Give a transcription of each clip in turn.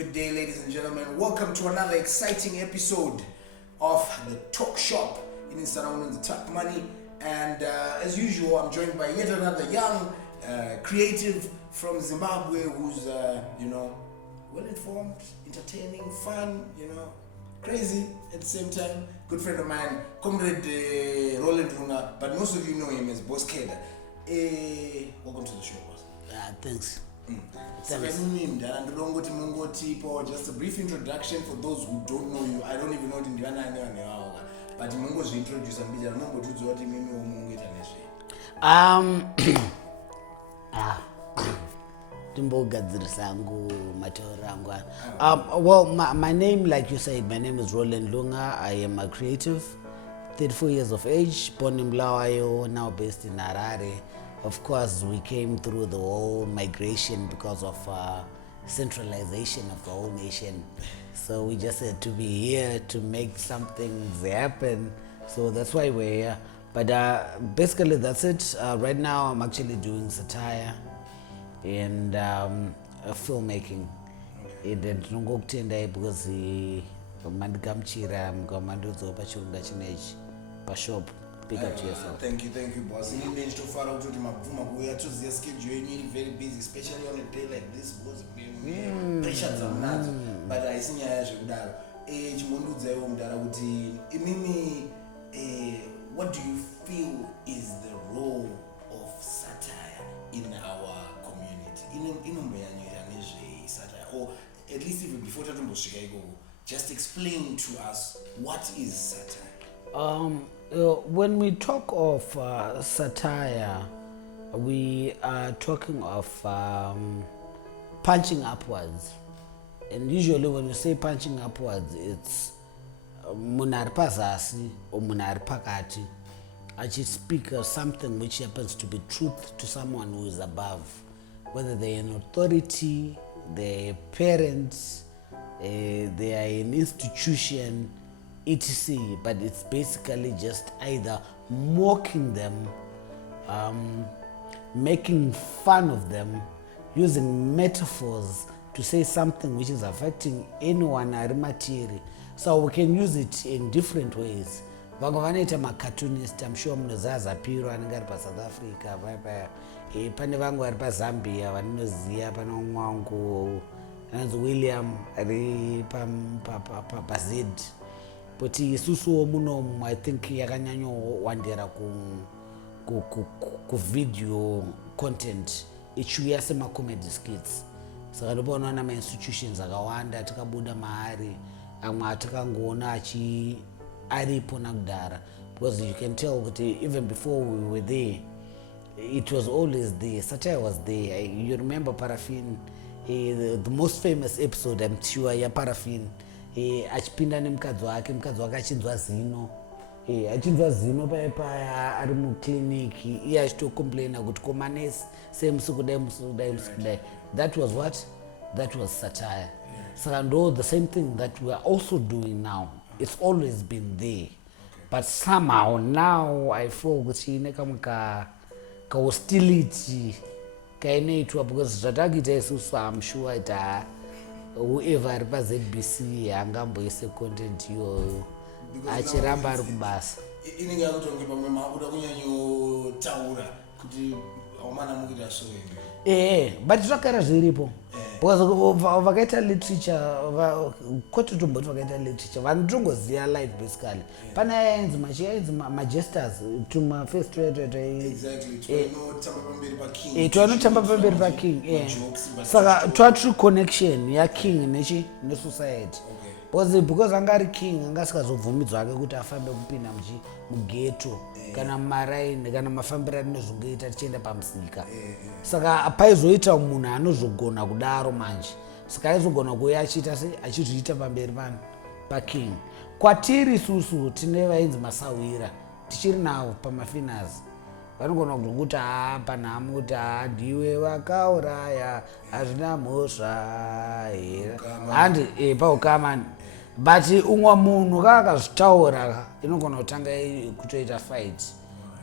Good day, ladies and gentlemen. Welcome to another exciting episode of the Talk Shop in surrounding the Tap Money. And as usual, I'm joined by yet another young creative from Zimbabwe who's, well-informed, entertaining, fun, crazy at the same time. Good friend of mine, Comrade Roland Runa, but most of you know him as Boss Kedha. Welcome to the show, boss. Thanks. Just a brief introduction for those who don't know you. I don't even know what but Mungo's introduce well, my name, like you said, my name is Roland Lunga. I am a creative, 34 years of age, born in Blawayo, now based in Harare. Of course, we came through the whole migration because of centralization of the whole nation. So we just had to be here to make some things happen. So that's why we're here. But basically, that's it. Right now, I'm actually doing satire and filmmaking. Because shop. Pick up to yourself. Thank you, boss. You need to follow to we are to the schedule. You're very busy, especially on a day like this. Pressures are not. But I think what do you feel is the role of satire in our community? Satire, or at least even before just explain to us what is satire. When we talk of satire, we are talking of punching upwards. And usually when you say punching upwards, it's munari pazasi or munari pakati. I just speak of something which happens to be truth to someone who is above, whether they're an authority, they're parents, they are an institution, etc. But it's basically just either mocking them, making fun of them, using metaphors to say something which is affecting anyone or material. So we can use it in different ways. I'm cartoonist, I'm sure mnozaza piro anenge ari South Africa, pane vangu vari Zambia vaninoziva, pane mwangu anonzi William ari Z. But isusu munomu I think yakanyanyowandira ku video content ichiuya sema-comedy skits. Saka ndopaona ma-institutions akawanda takabuda mahari amwe atakangoona aripo nakudhara, because you can tell that even before we were there, it was always there. Satire was there. You remember Paraffin, the most famous episode I'm sure ya Paraffin, achipinda nemukadzi wake achinzwa zino paya ari mukliniki iye achitocomplaina kuti komanesi semusi kudai. That was what? That was satire. So ndo the same thing that we are also doing now. It's always been there. But somehow now I feel kuti ine kamwe ka hostility kainoitwa, because zvatakuita isusu I'm sure that whoever ari paZBC angamboise content iyoyo achiramba ari kubasa. Inenge yakutonge pamwe makuda kunyanyotaura kuti aumana mukuita so here. But zvakara zviripo. Because vakaita literature, kototomboti vakaita literature, vanotongoziva life basically. Pana yainzi majesters tuma first twanotamba pamberi paking. Saka twatri connection ya king nesociety. Because anga ari king anga asikazobvumidzwa ake kuti afambe kupinda mughetto kana mumaraini kana mafambiro atinozongoita tichienda pamusika. Saka paizoita munhu anozogona kudaro manje. Saka aizogona kuuya achizviita pamberi paking. Kwatiri isusu tine vainzi masawira tichiri navo pamafinas. Vanogona kuti panhamo kuti ndiwe vakauraya hazvina mhosva handi paukamani. But umwe munhu kakazvitaura inogona kutanga kutoita fight.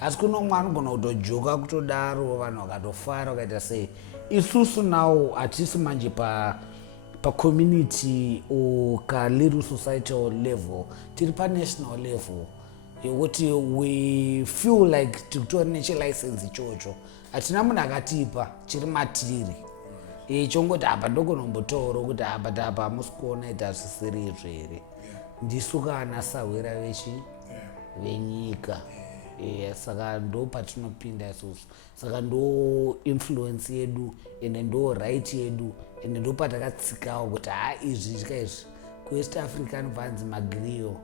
Asi kuno mwana anogona kutojoka kutodaro vanhu vakatofara vakaita sei. Isusu nawo hatisi manje community or ka little societal level tiri pa national level yekuti we feel like titori nechelicense ichocho hatina munhu akatipa chiri matiri chongoti apa ndokunombotaura kuti apa tapa hamusi kuona iti hazvisiri izvo here ndisu kana sahwira venyika saka ndo patinopinda isusu saka ndo influence yedu ende ndo right yedu ende ndo patakatsikawo kuti izvi izvi kuwest africa anobvanzi magriyo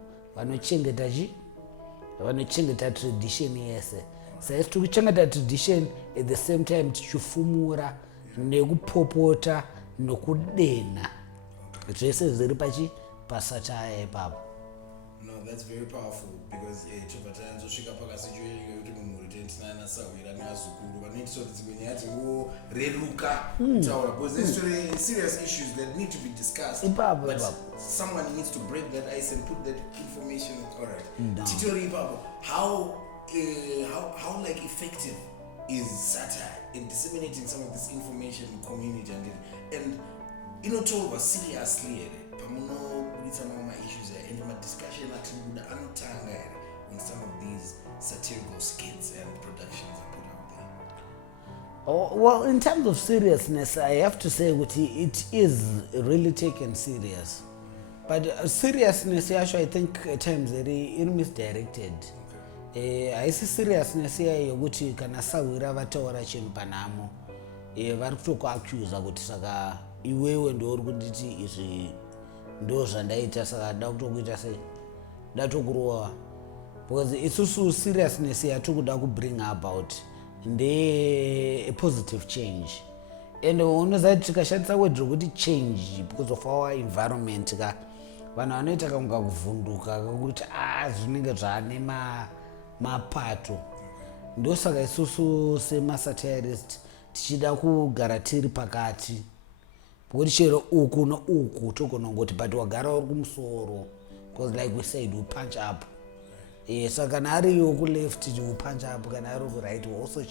vanochengeta tradition yese saisi tikuchengeta tradition at the same time tichifumura nekupopota nokudena zvese zviri pasatire ipapo. No, that's very powerful because chopatana swika pakasituation yekuti munhu uri 29 asawira neazukuru vanoitisa kuti dzimwe nyaya dzingoreruka taura because there's serious issues that need to be discussed but someone needs to break that ice and put that information all right titori ipapo how like effective is satire in disseminating some of this information in community and inotorwa seriously here pamunobuditsa mamwe ma-issues and ma-discussion atinobuda anotanga here when some of these satirical skits and productions are put out there? Well, in terms of seriousness, I have to say it is really taken serious. But seriousness, actually, I think at times it's misdirected. I see seriousness here yokuti kana sawira vataura chinhu panhamo vari kutokuaccuse kuti saka iwewe ndo uri kunditi izvi ndo zvandaita saka da kutokuita sei ndatokurowa because isusu seriousness yatikuda kubring about nde a positive change and unozati tikashandisa word rokuti change because of our environment ka vanhu vanoita kaunga kuvhunduka kakuti zvinenge zvane mapato ndosaka isusu semasatirist tichida kugara tiri pakati kuti chero uku nouku togona kungoti but wagara uri kumusoro because like we said we punch up saka kana ari yoku left we punch up kana ari right we also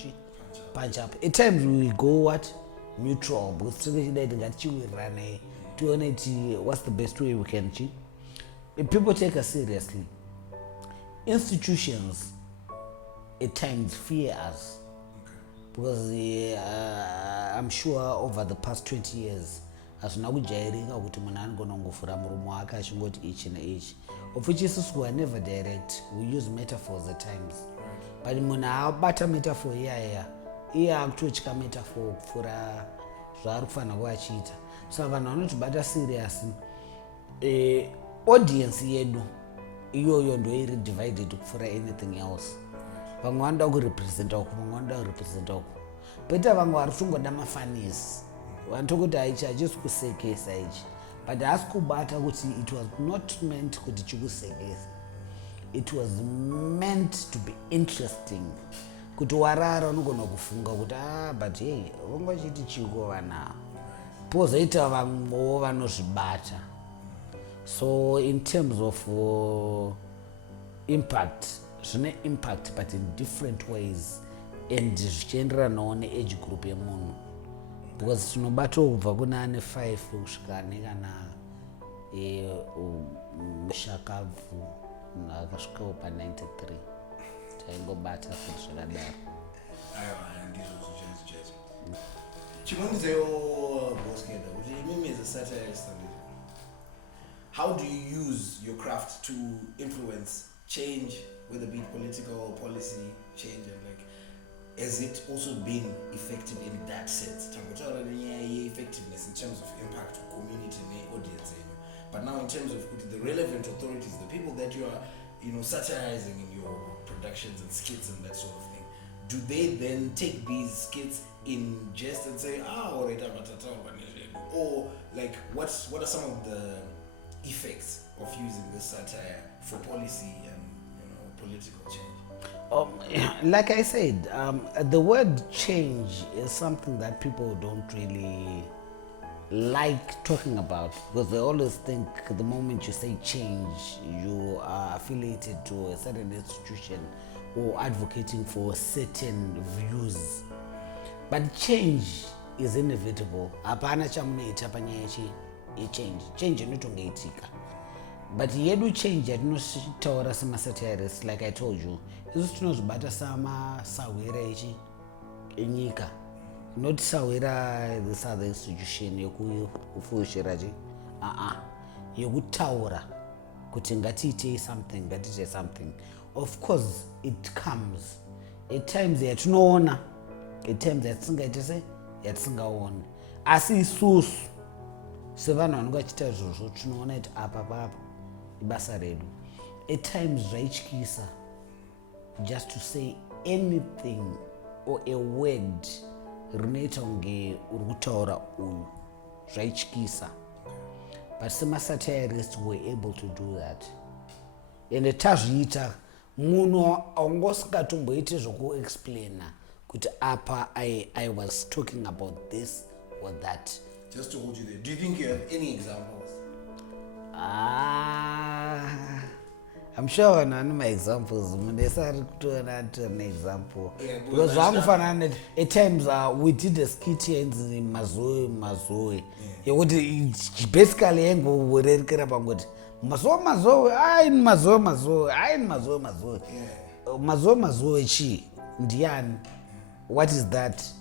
punch up at times we go what neutral because tinenge ngatichiwirirane tione kuti what's the best way we can if people take us seriously. Institutions at times fear us because I'm sure over the past 20 years hazvina kujairika kuti munhu anogona kungofura muromo wake achingoti ichi naichi of which isusu we are never direct, we use metaphors at times but munhu abata metaphor iyaya iye akutotya metaphor kupfuura zvaari kufanira kuva achiita saka vanhu vanotibata serious audience yedu iyoyo ndo iri divided kupfuura anything else. Vamwe vanoda kurepresenta uku vamwe vanoda kurepresenta uku poita vamwe vari kutongoda mafanisi vanotokuti haichi hachisi kusekesa ichi but haasi kubata kuti it was not meant kuti chikusekesa, it was meant to be interesting kuti warara unogona kufunga kuti but hey vangachiti chiko vanavo pozoita vamwewo vanozvibata. So in terms of impact zvine impact but in different ways and zvichienderanawo neage group yemunhu because tinobatawo kubva kuna ane 5 kusvika nekana mushakabvu akasvikawo pa93 taingobata kuti zvakadaro. Chimonzeyo Boss Kedha kuti imimi as a satirist how do you use your craft to influence change, whether it be political or policy change, and like has it also been effective in that sense? Effectiveness in terms of impact to community and audience, but now in terms of the relevant authorities, the people that you are satirizing in your productions and skits and that sort of thing, do they then take these skits in jest and say or like what are some of the effects of using this satire for policy and political change? Like I said, the word change is something that people don't really like talking about because they always think the moment you say change, you are affiliated to a certain institution or advocating for certain views. But change is inevitable. Hapana chamunoita panyaya change inotongaitika. But yedu change yatinotaura semasatirists, like I told you, isusu tinozvibata samasawira enyika, not sawira this other institution yekufushira yekutaura kuti ngatiite something. Of course it comes at times yatinoona, at times yatisingaoni, asi isusu sevanhu vanenge vachiita izvozvo tinoona kuti apa ibasa redu. At times zvaityisa just to say anything or a word rinoita kunge uri kutaura uyu, zvaityisa. But semasatirists were able to do that. And tazviita munhu aungosingatomboiti zvokuexplaina kuti apa I was talking about this or that. Just to hold you there, do you think you have any examples? I'm sure I know my examples. An example. Because at times we did a skit here in Mazoe. Basically, Mazoe. What is that?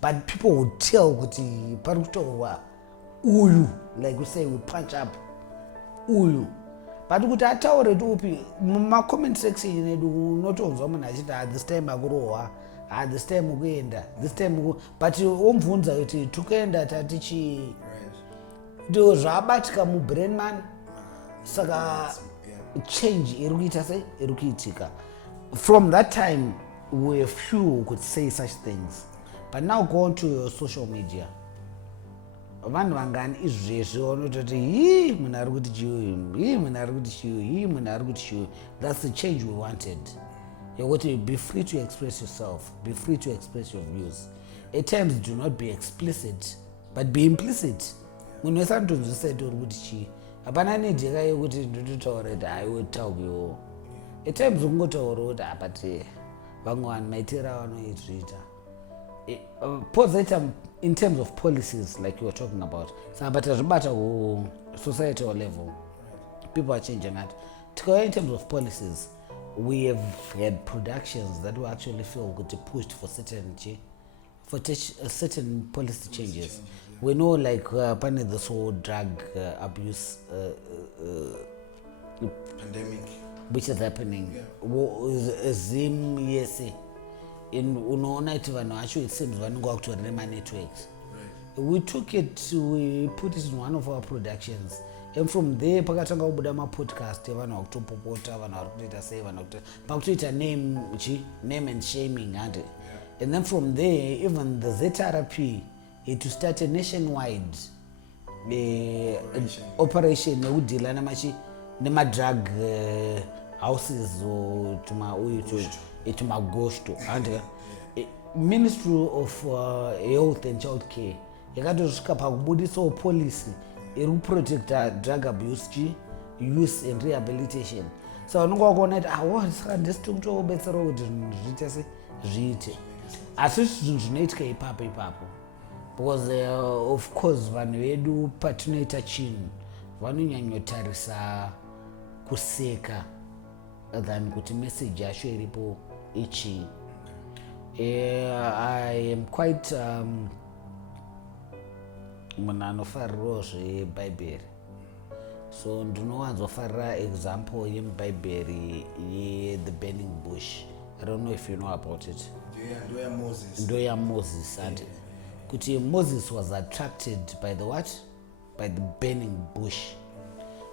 But people would tell uyu, like we say, we punch up uyu. But kuti ataure upi muma comment section yedu unotonzwa munhu achiti this time akurohwa, this time ukuenda, this time but omubvunza kuti tukaenda tatichi ndo zvabatika mubrain man. Saka change iri kuitika. From that time we few who could say such things, but now go on to your social media. Vanhu vangani izvezvi vanototi munhu ari kuti chiuyu, munhu ari kuti chiuyu, munhu ari kuti chiuyu. That's the change we wanted. You want to be free to express yourself, be free to express your views. At times do not be explicit but be implicit. Munhu wese anotonzwisisa uri kuti chii, hapana nedheka yekuti ndototaura kuti aiwe taukiwo. At times ungotaura kuti but vamwe vanhu maitiro avanoizviita. Positive in terms of policies, like you were talking about. So, but as a societal level, people are changing that. In terms of policies, we have had productions that we actually feel good pushed for certain policy changes. We know, like, this whole drug abuse pandemic, which is happening. Zim, yes. In unoona kuti vanhu vacho it seems vanenge vakutora nema-networks. We took it, we put it in one of our productions, and from there pakatanga kubuda mapodcast evanhu vakutopopota, vanhu vari kutoita sei, vanhu pakutoita name and shaming and then from there even the ZRP to start a nationwide operation nekudhila nema-drug houses tumagosto. And Ministry of Health and Child Care yakatosvika pakubudisawo policy iri kuprotecta drug abuse use and rehabilitation. So vanonge vakuona kuti saka ndisi kutobetsera kuti zviite zviite, asi zvinhu zvinoitika ipapo because of course vanhu vedu patinoita chinhu vanonyanyotarisa kuseka than kuti message yacho iripo ichi. I am quite munhu anofarirawo zvebhaibheri, so ndinowanzofarira example yemubhaibheri the burning bush. I don't know if you know about it. Ndoya Moses. And kuti Moses was attracted by the what? By the burning bush,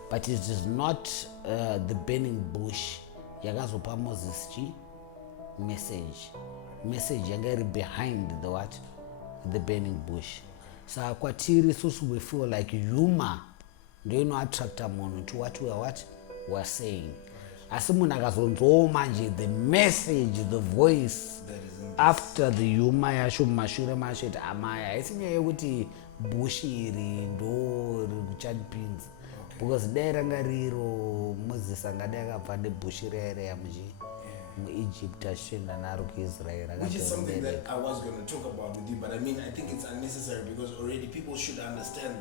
but it is not the burning bush yakazopa Moses message yanga iri behind the what? The burning bush. Saka kwatiri isusu we feel like humor ndio inoattracta munhu to what we are saying. Asi munhu akazonzwawo manje the message, the voice after the humor yacho mumashure macho kuti amaya haisi nyaya yekuti bush iri ndo riri kuchadipinza, because dai ranga riro Moses angadai akabva nebush reya Egypt achienda naro kuIsrael. Which is something that I was going to talk about with you, but I mean I think it's unnecessary because already people should understand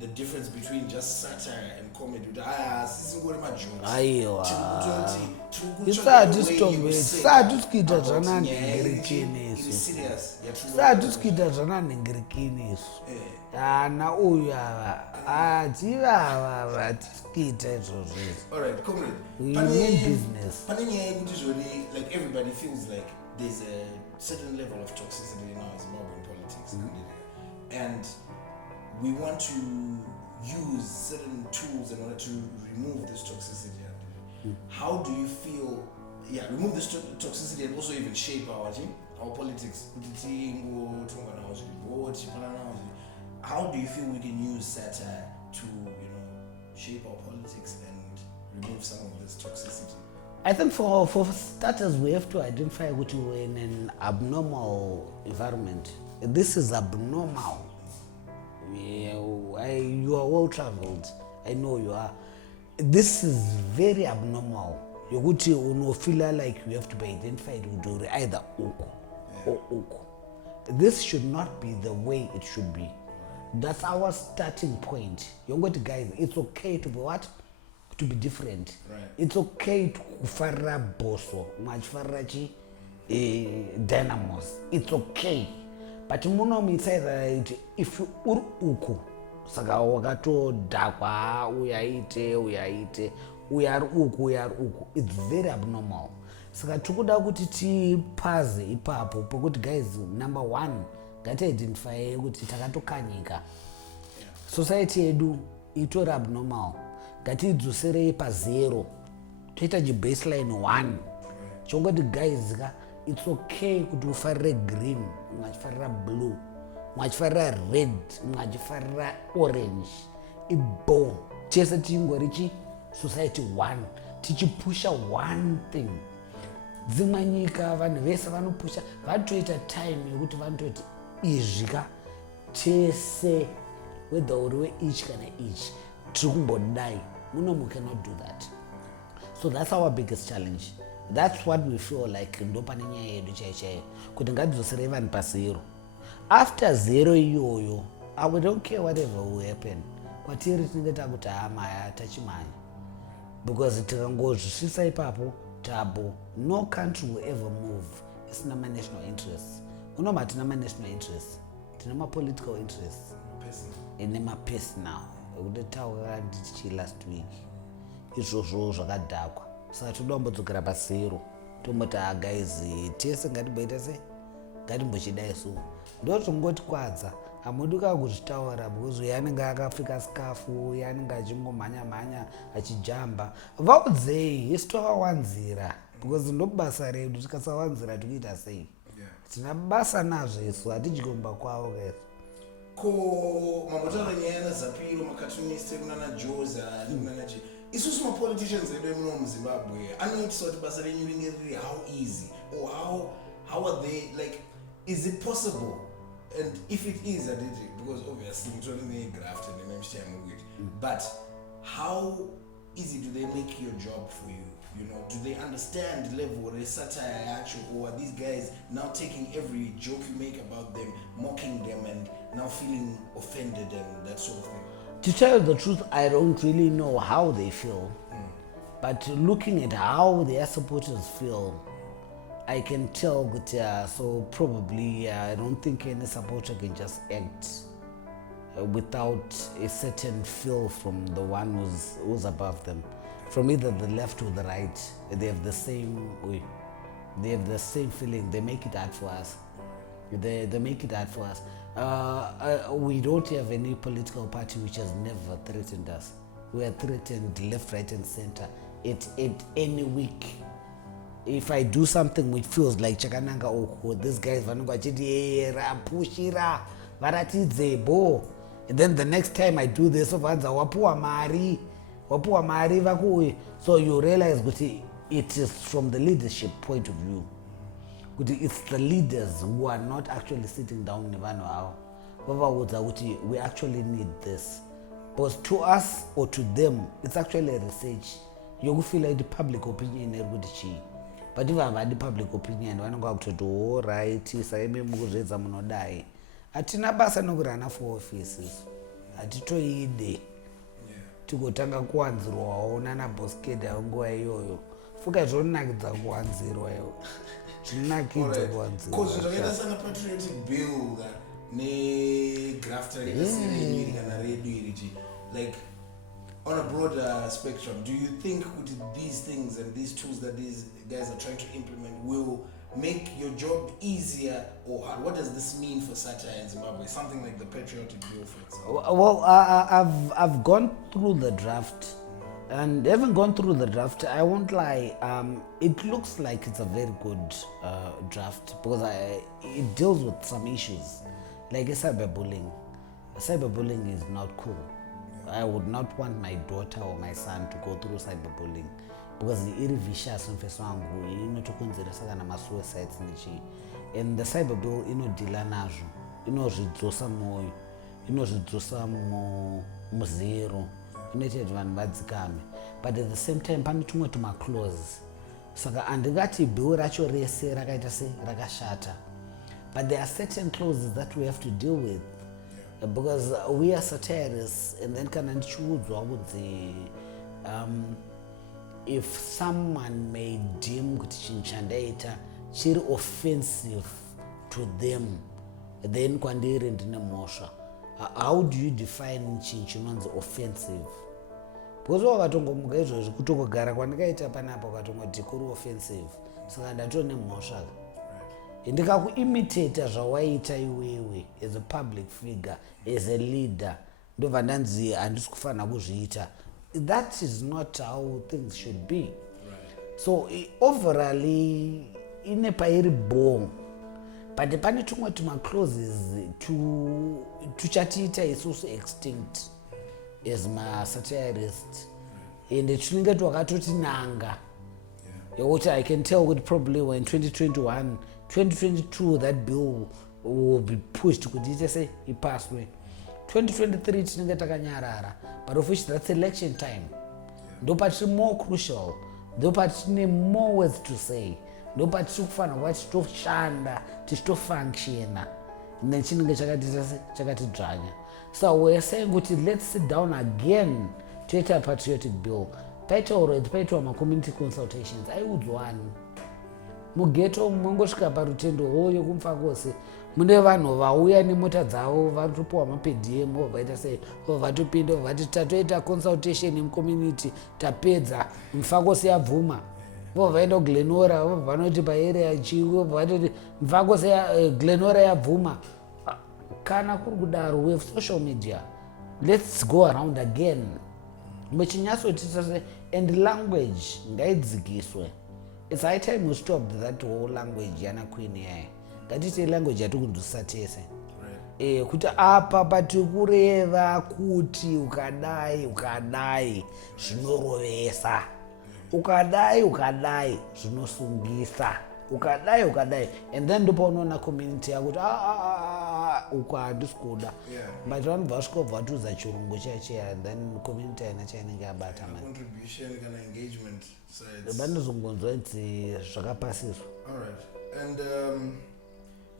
the difference between just satire and comedy. Sisingori majokes. Aiwa. Tisikuita zvananhengerekini isu. Tisikuita zvananhengerekini isu. Na uyu ava tivava tisikuita izvozvo. Alright, comrade. Business. Like everybody feels like there's a certain level of toxicity in our Zimbabwean politics, and we want to use certain tools in order to remove this toxicity. How do you feel? Yeah, remove this toxicity and also even shape our politics. How do you feel we can use satire to, shape our politics and remove some of this toxicity? I think for starters, we have to identify which we're in an abnormal environment. This is abnormal. You are well traveled. I know you are. This is very abnormal. You would feel like you have to be identified with either uku or uku. This should not be the way it should be. That's our starting point. You're going to guys, it's okay to be what? To be different. Right. It's okay to kufara boso, machfarachi dynamos. It's okay. But muno say that if you uku, saka wakato dakwa, uyaite, we are uku. It's very abnormal. Saka tukuda kuti tipaze ipapo, pokuti guys, number one, gati identify kuti takatokanyika. Society yedu itori abnormal. Gati idzosere pa0. Toita baseline 1. Chongoti guys, it's okay kuti ufarire green, ungachifarira blue, ungachifarira red, ungachifarira orange. Ibo chese tingorichi society 1 tichipusha one thing. Dzimwe nyika vanhu vese vanopusha vatoita time yekuti vanototi izvika chese whether uri each kana each tiri kumbodai. Munomu cannot do that. So that's our biggest challenge. That's what we feel like ndopane nyaya yedu chaichaiyo kuti ngatidzosere vanhu pa0. After 0 iyoyo, I don't care whatever will happen. Kwatiri tinenge takuti hamaya tachimanya, because tikangozvisvisa ipapo tabo, no country will ever move isina national interests. Unoma tina national interests, tina political interests ine personal ekuti taura ndichi last week izvozvo zvakadhakwa. Saka todombodzokera pa0 tomboti guys tese ngatiboita sei, ngatimbochidai so. Ndozvingoti kwadza hamudi kuzvitaura because yanenge akapfeka skafu, yanenge achingomhanya achijamba. Vaudzei isu tovawanzira because ndobasa redu, tikasawanzira tokuita sei? Tina basa nazvo isu, hatichikomba kwavo guys. Ko mambotaura nyaya nazapiro makatuniste kunana joza kunana isusu mapoliticians edu muno muZimbabwe anoitisa kuti basa renyu ringe riri how easy or how are they, like, is it possible? And if it is, I did it because obviously it's only a graft and a mshame, but how easy do they make your job for you? Do they understand the level of the satire actual, or are these guys now taking every joke you make about them, mocking them, and now feeling offended and that sort of thing? To tell you the truth, I don't really know how they feel, but looking at how their supporters feel, I can tell that so probably I don't think any supporter can just act without a certain feel from the one who's above them. From either the left or the right, they have the same way. They have the same feeling. They make it hard for us. They make it hard for us. We don't have any political party which has never threatened us. We are threatened left, right, and center. At any week. If I do something which feels like chakananga, oh, this guy is pushira, varatidze, and then the next time I do this, wapuwa mari vakuwe. So you realize that it is from the leadership point of view. It's the leaders who are not actually sitting down we actually need this. But to us or to them, it's actually a research. You feel like the public opinion is. But if I have the public opinion, I go to do right, I may move munodai. Atina basa no grana for offices. hatitoide tigotanga kuwanzirwawo nana Boss Kedha nguva iyoyo fuka zvonakidza kuwanzirwa iwo zvinonakidza kuwanzirwa cause zvakaita sana patriotic bill negrafter yakasiyana kana redu iri like on a broader spectrum, do you think these things and these tools that these guys are trying to implement will make your job easier or hard? What does this mean for satire in Zimbabwe? Something like the patriotic bill, for example. Well, I've gone through the draft, and having gone through the draft, I won't lie. It looks like it's a very good draft because it deals with some issues like cyberbullying. Cyberbullying is not cool. I would not want my daughter or my son to go through cyberbullying because iri vicious mfeso wangu inotokonzeresa kana masuicides nechi, and the cyberbill inodhila nazvo, inozvidzosa moyo, inozvidzosa muzero, inoita kuti vanhu vadzikame, but at the same time pane tumwe tumaclause. Saka handingati bill racho rese rakaita se rakashata, but there are certain clauses that we have to deal with because we are satirists, and then kana ndichiudzwa kuti if someone may deem kuti chinhu chandaita chiri offensive to them, then kwandiri ndine mhosva. How do you define chinhu chinonzi offensive? Because wakatongomuka izvozvi kutongogara kwandikaita panapa ukatongoti kuri offensive, saka ndatone mhosva. Ndikakuimitata zvawaita iwewe as a public figure, as a leader, ndobva ndanzi handisi kufanira kuzviita. That is not how things should be. Right. So overally ine pairi bong, but pane tumwe tumaclauses tuchatiita isusu extinct as masatirists, and tunenge twakatoti nanga yokuti I can tell kuti probably when 2021 2022 that bill will be pushed kuti ite se ipaswe. 2023 tinenge takanyarara, but of which that's election time. Ndopatiri more crucial, ndopatine more words to say, ndopatiri kufanira kuva tichitoshanda tichitofunctiona nechinenge chakatidzvanya. So we're saying kuti let's sit down again toita a patriotic bill. Paitaurwa ma-community consultations aiudzwani mugeto mungosvika parutendo hoyo kumfakose mune vanhu vauya nemota dzavo varitopiwa mapdm vaita sei vatopinda vati tatoita consultation nemucommunity tapedza mufakose yabvuma vaenda kuglenora vanoti paarea chivo vatoti mufakose glenora yabvuma. Kana kuri kudaro we have social media, let's go around again muchinyatsotita se, and language ngaidzikiswe. It's high time we stopped that whole language yana queen yae. Ngatite language yatikundusisa tese. Kuti apa patikureva kuti ukadai zvinorovesa, ukadai zvinosungisa, ukadai, and then ndipo unoona community yakuti uko handisi kuda, but vanhu vasvikobva vatuza chirungu chache, and then community haina chainenge yabata contribution kana engagement sides vanozongonzwa idzi zvakapasiswa. All right, and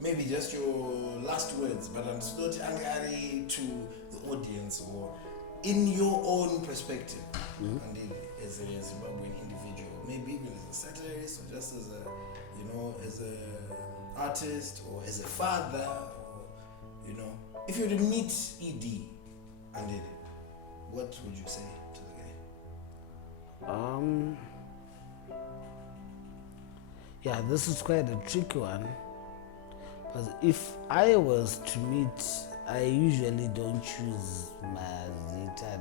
maybe just your last words, but I'm still angry to the audience, or in your own perspective, and as a Zimbabwean individual, maybe even as a satirist, or just as a, as a artist, or as a father, or, if you were to meet ED and Ed, what would you say to the guy? Yeah, this is quite a tricky one. Because if I was to meet, I usually don't choose mazita,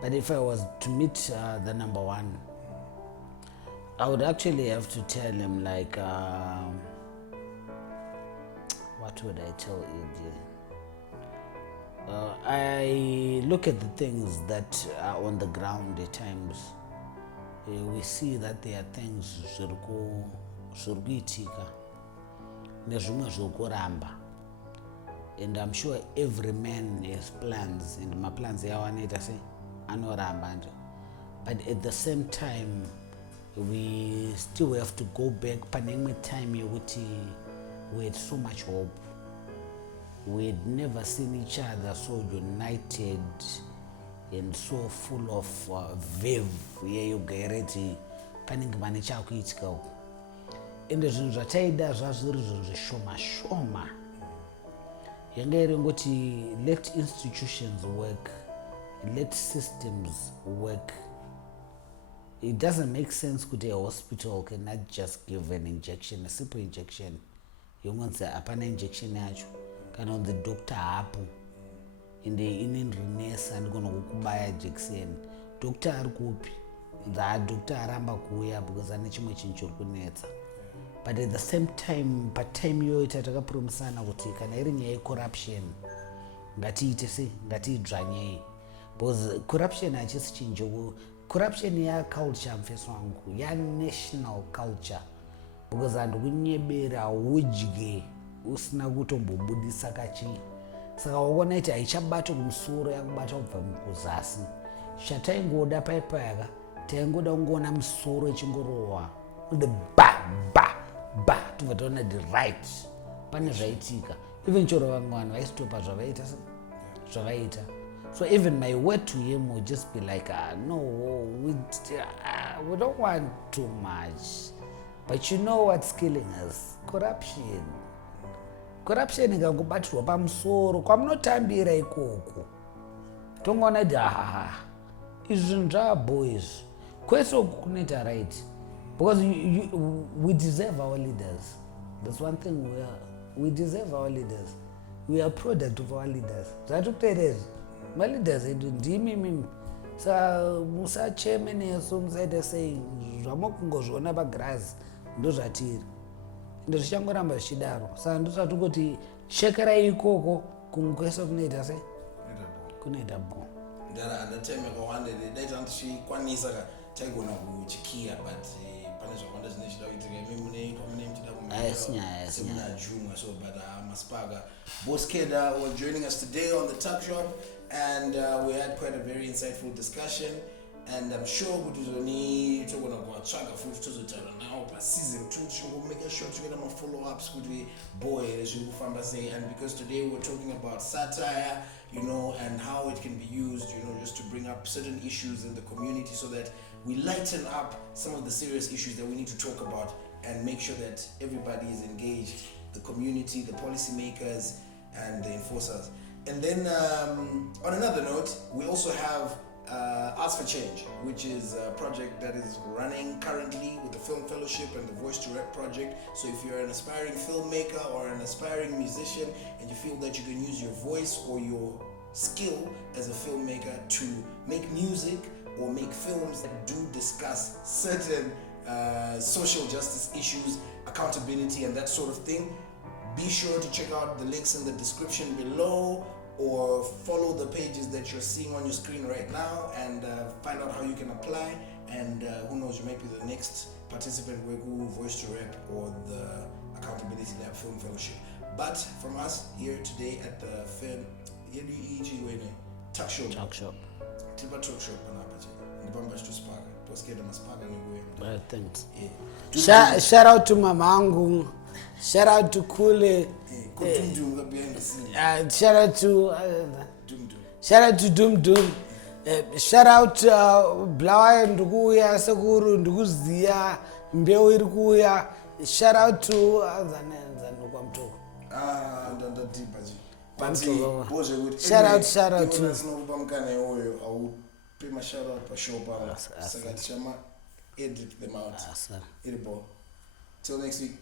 but if I was to meet the number one, I would actually have to tell him like, what would I tell EJ? I look at the things that are on the ground at times. We see that there are things zvirikuitika nezvimwe zvokuramba, and I'm sure every man has plans, and my plans anoita se anoramba, but at the same time we still have to go back pane imwe time yekuti we had so much hope, we had never seen each other so united and so full of verve yeyogaireti panenge pane chakuitika uku ende zvinhu zvataida zvazviri zvinhu zvishoma yanga iri ngoti let institutions work, let systems work. It doesn't make sense kuti a hospital cannot just give an injection, a simple injection. Yongonzi hapana injection yacho kana kunzi doctor hapo ende inenri nurse andigona kukubaya jekiseni. Doctor ari kupi? Doctor aramba kuuya because ane chimwe chinhu chiri kunetsa. But at the same time, part-time yoita takapromisana kuti kana iri nyaya yecorruption ngatiite sei, ngatiidzvanyei. Because corruption hachisi chinhu, corruption culture mfeso wangu, national culture. Because handikunyebera udye usina kutombobudisa kachii. Saka waona kuti haichabato kumusoro yakubata kubva kuzasi. Chataingoda paipayaka taingoda kungoona musoro ichingorohwa kunde ba tobva taona the right pane zvaitika. Even choro vamwe vanhu vaisitopa zvavaita. So even my word to him would just be like, no, we don't want too much. But you know what's killing us? Corruption. Corruption ikangobatirwa pamusoro kwamunotambira ikoko. Tongoona kuti izvi zvinhu zvabho izvi. Kwese uku kunoita right. Because we deserve our leaders. That's one thing we deserve our leaders. We are product of our leaders. Zvatokuteereza. My leaders edu ndimi. Sa musa chairman yesu musaita sei zvamokungozviona pagrass ndozvatiri. Ndo zvichangoramba zvichidaro. Saka ndosati kuti chekerai ikoko kunkwese kunoita sei? Kunoita bo. Ndatema kwawanda daita ndichikwanisa taigona kuchikia but pane zvakawanda zvine chida kuitika imi mune mchida kumuna Juma so but Maspaga Boss Kedha was joining us today on the Tuck Shop and we had quite a very insightful discussion and I'm sure kuti zoni togona kuvatsvaga futi tozotaura nawo paseason 2 tichingomake sure toita ma-follow-ups kuti boy zviri kufamba sei and because today we're talking about satire, you know, and how it can be used, you know, just to bring up certain issues in the community so that we lighten up some of the serious issues that we need to talk about and make sure that everybody is engaged, the community, the policymakers, and the enforcers. And then on another note, we also have Arts for Change, which is a project that is running currently with the Film Fellowship and the Voice to Rep project. So if you're an aspiring filmmaker or an aspiring musician and you feel that you can use your voice or your skill as a filmmaker to make music or make films that do discuss certain social justice issues, accountability and that sort of thing, be sure to check out the links in the description below or follow the pages that you're seeing on your screen right now and find out how you can apply and who knows, you might be the next participant with Voice to Rep or the Accountability Lab Film Fellowship. But from us here today at the film Tuck Shop. Tipa Tuck Shop Ndipamba to Spark. Boss Kedha Maspark and thanks. Yeah. Shout out to mamangu. Shout out to Kule. Shout out to Dum Dum. Shout out Blawa ndikuya sekuru ndikuziya mbeu iri kuya. Shout out to Zanenza kwa mtoko. Ndadipa ji. Shout out to sinokubamkane oyo au pay shout out pa show pa saka chama edit them out. Till next week.